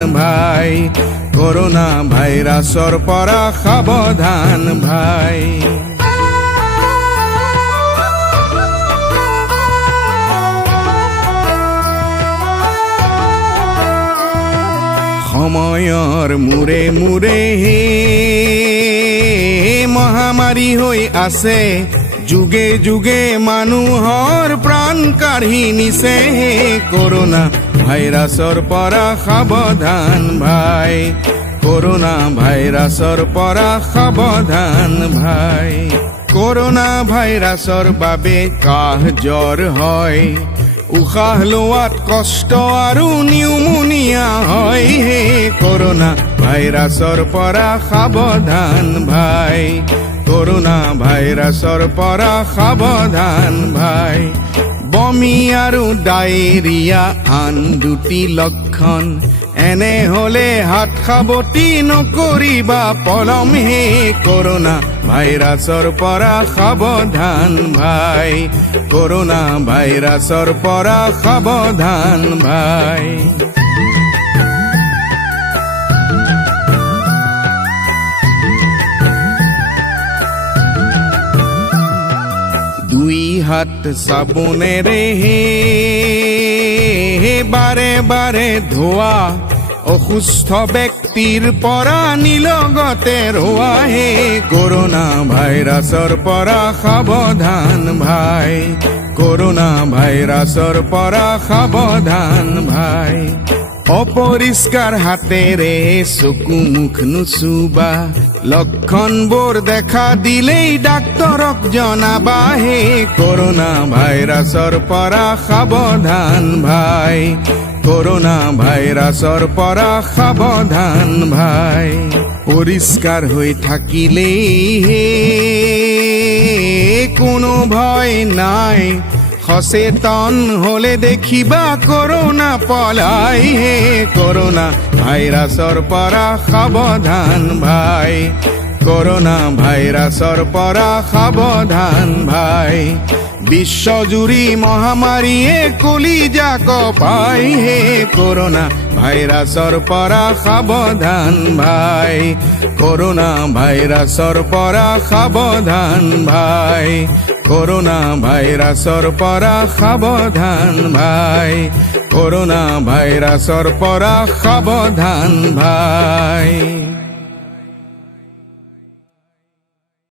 ভাই, কৰোনা ভাইৰাসৰ পৰা সাবধান ভাই। সময়ৰ মূৰে মূৰে মহামাৰী হৈ আছে, যুগে যুগে মানুহৰ প্ৰাণ কাঢ়ি নিছে। কৰোনা ভাইৰাছৰ পৰা সাৱধান ভাই, কৰোনা ভাইৰাছৰ পৰা সাৱধান ভাই। কৰোনা ভাইৰাছৰ বাবে কাহ জ্বৰ হয়, উশাহ লোৱাত কষ্ট আৰু নিউমোনিয়া হয়। হে কৰোনা ভাইৰাছৰ পৰা সাৱধান ভাই, কৰোনা ভাইৰাছৰ পৰা সাৱধান ভাই। বমি আৰু ডায়েৰিয়া আন দুটি লক্ষণ, এনে হলে হাত সাৱটি নকৰিবা পলম। হে কৰোনা ভাইৰাছৰ পৰা সাৱধান ভাই, কৰোনা ভাইৰাছৰ পৰা সাৱধান ভাই। দুই হাত চাবোনেৰে বাৰে বাৰে ধোৱা, অসুস্থ ব্যক্তিৰ পৰা নিলগতে ৰোৱা। হে কৰোনা ভাইৰাছৰ পৰা সাৱধান ভাই, কৰোনা ভাইৰাছৰ পৰা সাৱধান ভাই। অপৰিষ্কাৰ হাতেৰে চকু মুখ নুচুবা, লক্ষণবোৰ দেখা দিলেই ডাক্তৰক জনাবা। হে কৰোনা ভাইৰাছৰ পৰা সাৱধান ভাই, কৰোনা ভাইৰাছৰ পৰা সাৱধান ভাই। পৰিষ্কাৰ হৈ থাকিলেই কোনো ভয় নাই, সচেতন হলে দেখিবা কৰোনা পলাই। হে কৰোনা ভাইৰাছৰ পৰা সাৱধান ভাই, কৰোনা ভাইৰাছৰ পৰা সাৱধান ভাই। বিশ্বজুৰি মহামাৰীয়ে কলিজা কঁপাই। হে কৰোনা ভাইৰাছৰ পৰা সাৱধান ভাই, কৰোনা ভাইৰাছৰ পৰা সাৱধান ভাই, কৰোনা ভাইৰাছৰ পৰা সাৱধান ভাই, কৰোনা ভাইৰাছৰ পৰা সাৱধান ভাই।